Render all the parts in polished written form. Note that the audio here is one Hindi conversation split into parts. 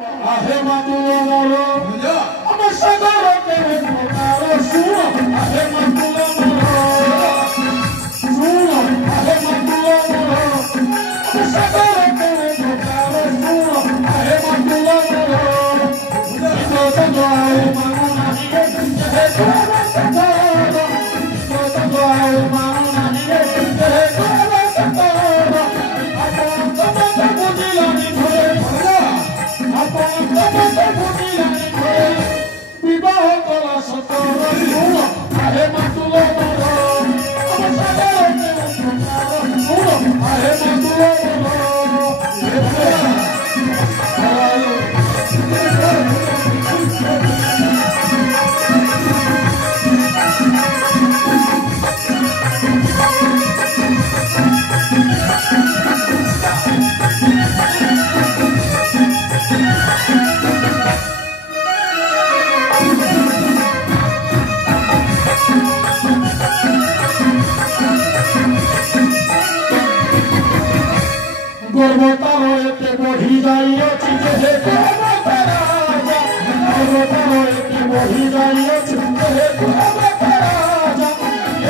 आहे मातुलो मोरो हम सागर के पुकारो सुनो आहे मातुलो मोरो सुनो आहे मातुलो मोरो हम सागर के पुकारो सुनो आहे मातुलो मोरो तो जाओ मानो नहीं है तो जाओ मानो नहीं है विवाह कला सतर आहे मातुलो मोरो हम सागर के पुकारो सुनो आहे मातुलो मोरो गर्वतार एते बढ़ी जाइए जे गर्वतार एते बढ़ी जाइए जे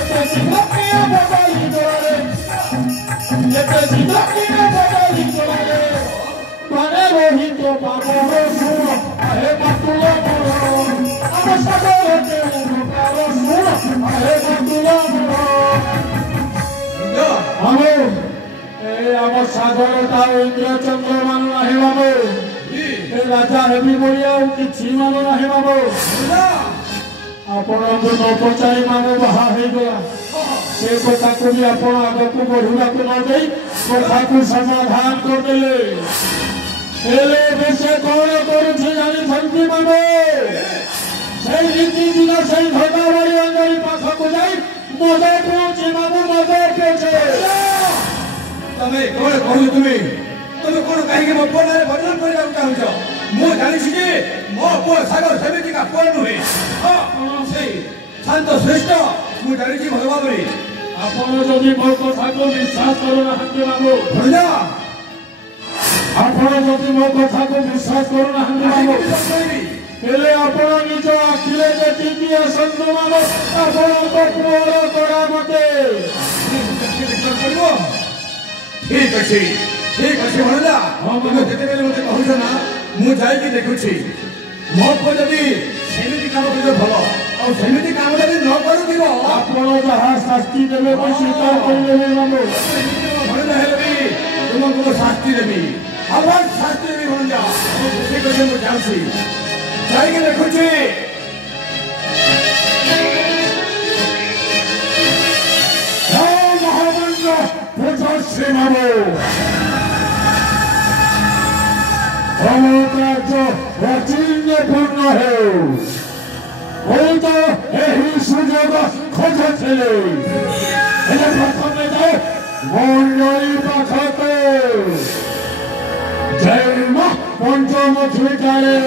एते सिद्धकिया बजाई दोरे एते सिद्धकिया बजाई दोरे माने रोही तो बाबो सुनो आहे मातुलो मोरो हम सागर के पुकारो सुनो आहे मातुलो मोरो हमें आम सागर इंद्र चंद्र मान ना बाबू राजा हेबी बोलिया कि मान ना बाबू आपण न पचारि मामू बाहा से कथा को भी आप आग को बढ़ा को न दे कथा को समाधान करदे से कौन करुँगी मामू से रीति दिन से धनाबाड़ी अंजलि पाख को जाई मजा पहुंचे मामू मजा पहुंचे तमे कोन कहू तुमे तमे कोन काहे के मपने बदल करिया चाहू मो जानि छि जे मो पो सागर समिति का कोन होय हां से शांत श्रेष्ठ मो जानि छि भगवान रे आपण जदि मो कथा को विश्वास करू ना हंगे बाबू भला आपण जदि मो कथा को विश्वास करू ना हंगे बाबू पहले आपण निज अखिले देखि कि असंत मानो आपण को पुरो करा मते ठीक अच्छे भला तुम जिते बेले मत कहूछ ना मु जाई कि देखुछि मो को जदी सेमिति काम कर भलो और सेमिति काम जदी न करू दिबो आपण जहा शास्ति देबे को स्वीकार कर लेबे मामू भले हेबी तुमको शास्ति देबी अवश्य शास्ति देबी भन जा ठीक अच्छे मु जाउछि जाई कि देखुछि श्री मामू हम कार्य अचिन्त्य पूर्ण हो तो यही सुजोग खोजुले प्रथम जाए मंडली पाखते जय मां पंचमुखी काले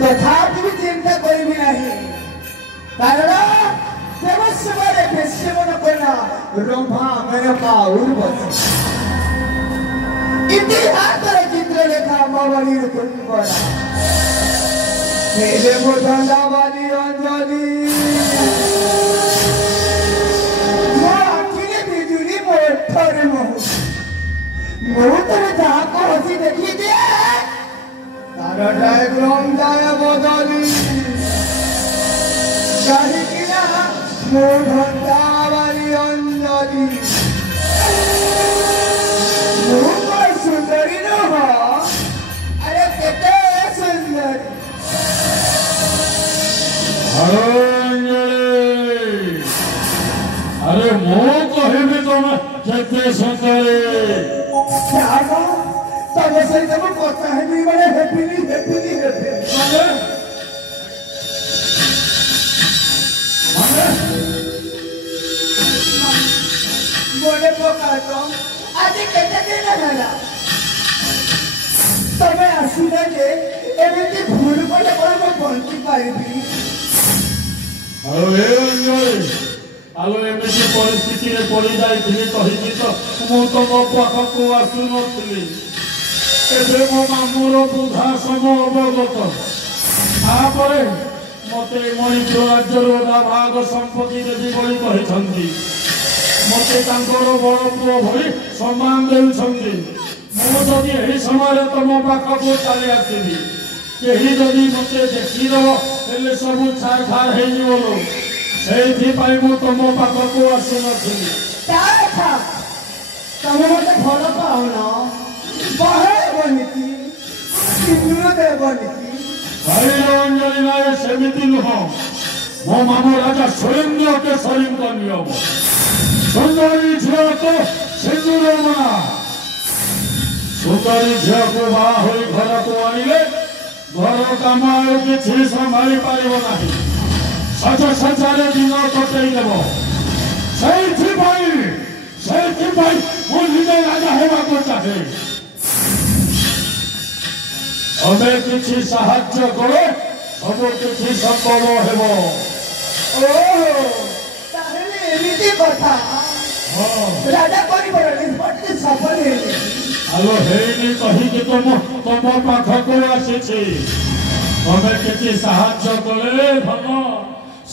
तथापि चिंता करी नहीं कारण सुबह बेसे मन कोना रंभा मेरे पाउर बस इतिहास रे चित्र लेखा मावली कोन बड़ा मेरे मोदंडा वाली अंजलि मो आखिरे बिजुली मोठरे मो तरे जाको हसी देखी दे तारा डायग्राम जाया बदली काहिकिना मोदंडा वाली अंजलि मोर सुंदरी न हो अरे केते सुंदरी अरे मो कहबी तुम केते सुंदरी क्या तब सही तब कथा है भी बड़े हैप्पीली बोले पोका तो आज केते दिन होला तबे आसीना जे एमिति भूल पड़े को बंटी पाइबी अरे अंजलि आलो एमिति परिस्थिति रे पड़ी जाइथिली कहिबी तो मु तो पाखकु आसु नथिली एबे मो मामुर बुधा सम अवगत तापरे मते मणिपुर राज्यर ओदा भाग संपत्ति देवी बଳି कहिसंती मते तांकर बड़ पुओ भଳି सम्मान देउछंती मो जदि एही समय तुम पाखकु चली आसिबी केही जदि मते देखिदब हेले सबु छार खार हेजिबलो सेइथिपाई मु तुम पाखकु आसु नथिली ताथा तमे मते भल पाउना बाहे बनिती किन्नु दे बनिती भाई अंजलि नाय सेमिति नुह मो मामू राजा स्वयं के शरीर का नियम सुंदरी झिया तो सिंदूर मना सुंदरी झिया को बाहा होई घर को आनिले घर काम आउ किछि संभाली पारिबो नाही सज सजारे दिन कटई देबो सेइथिपाई मो निजे राजा हेबा को चाहे अबे किछि साहाय्य करो सब किछि संभव हेबो ओ ताहेले एमिति कथा राजा करी बरली पटके सफल हेले आलो हेइनी कहि कि तुम पाखकु आसीछि अबे किछि साहाय्य कले भल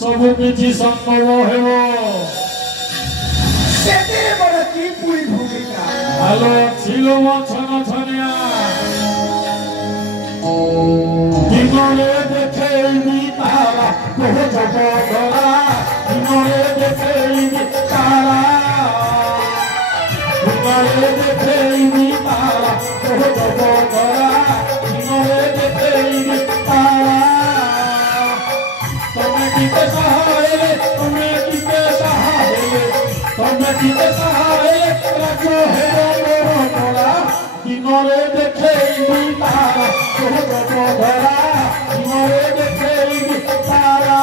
सब किछि संभव हेबो सेते बड़ की पूरी भूमिका आलो छिलो म छन छनिया दिनरे देखेइनी तारा कोह जब गला दिनरे देखेइनी तारा दिनरे देखेइनी तारा कोह जब गला दिनरे देखेइनी तारा तमे किते सहायले राजो हेरो मोरा दिनरे देखेइनी तारा कोह जब गला दिनरे देखेइनी तारा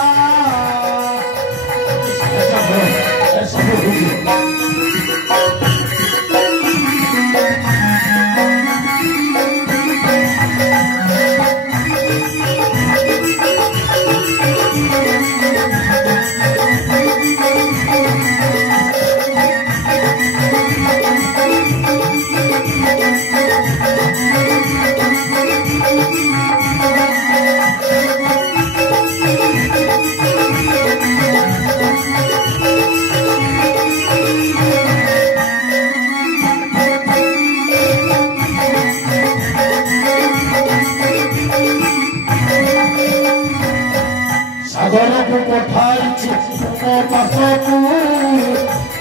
सागर को पठाई तुम पाखकु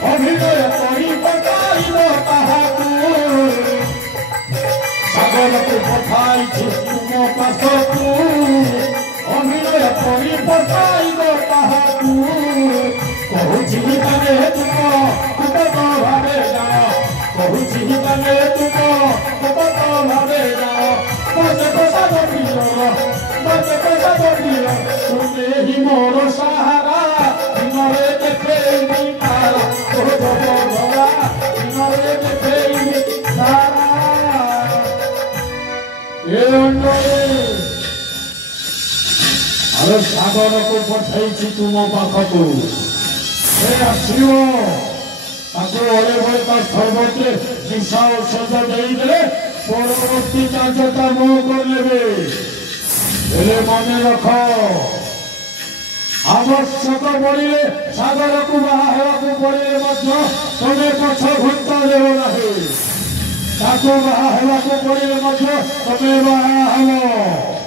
अभिनय करी बताइब ताहाकु सागर को पठाई तुम पाखकु अभिनय करी बताइब ताहाकु कहूछि तने तुम भावे जाओ कहूछि तने तुम भावे जाओ मजे पैसा दबिलो तुमे ही मोर सहारा दिनरे देखेइनी तारा कोह जब गला दिनरे देखेइनी तारा ए अंजलि अरे सागर को पठाई तुम पाखकु ସେ ଆସିବ ତାକୁ ଅଳେ ବଳେ ତା ସର୍ବତ୍ରେ ନିଶା ଔଷଧ ଦେଇଦେଲେ ପରବର୍ତ୍ତୀ କାର୍ଯ୍ୟଟା ମୁଁ କରିନେବେ। ହେଲେ ମନେ ରଖ ଆବଶ୍ୟକ ପଡ଼ିଲେ ସାଗରକୁ ବାହା ହେବାକୁ ପଡ଼ିଲେ ମଧ୍ୟ ତମେ ପଛ ଘୁଞ୍ଚ ଦେବ ନାହିଁ। ତାକୁ ବାହା ହେବାକୁ ପଡ଼ିଲେ ମଧ୍ୟ ତମେ ବାହା ହେବ।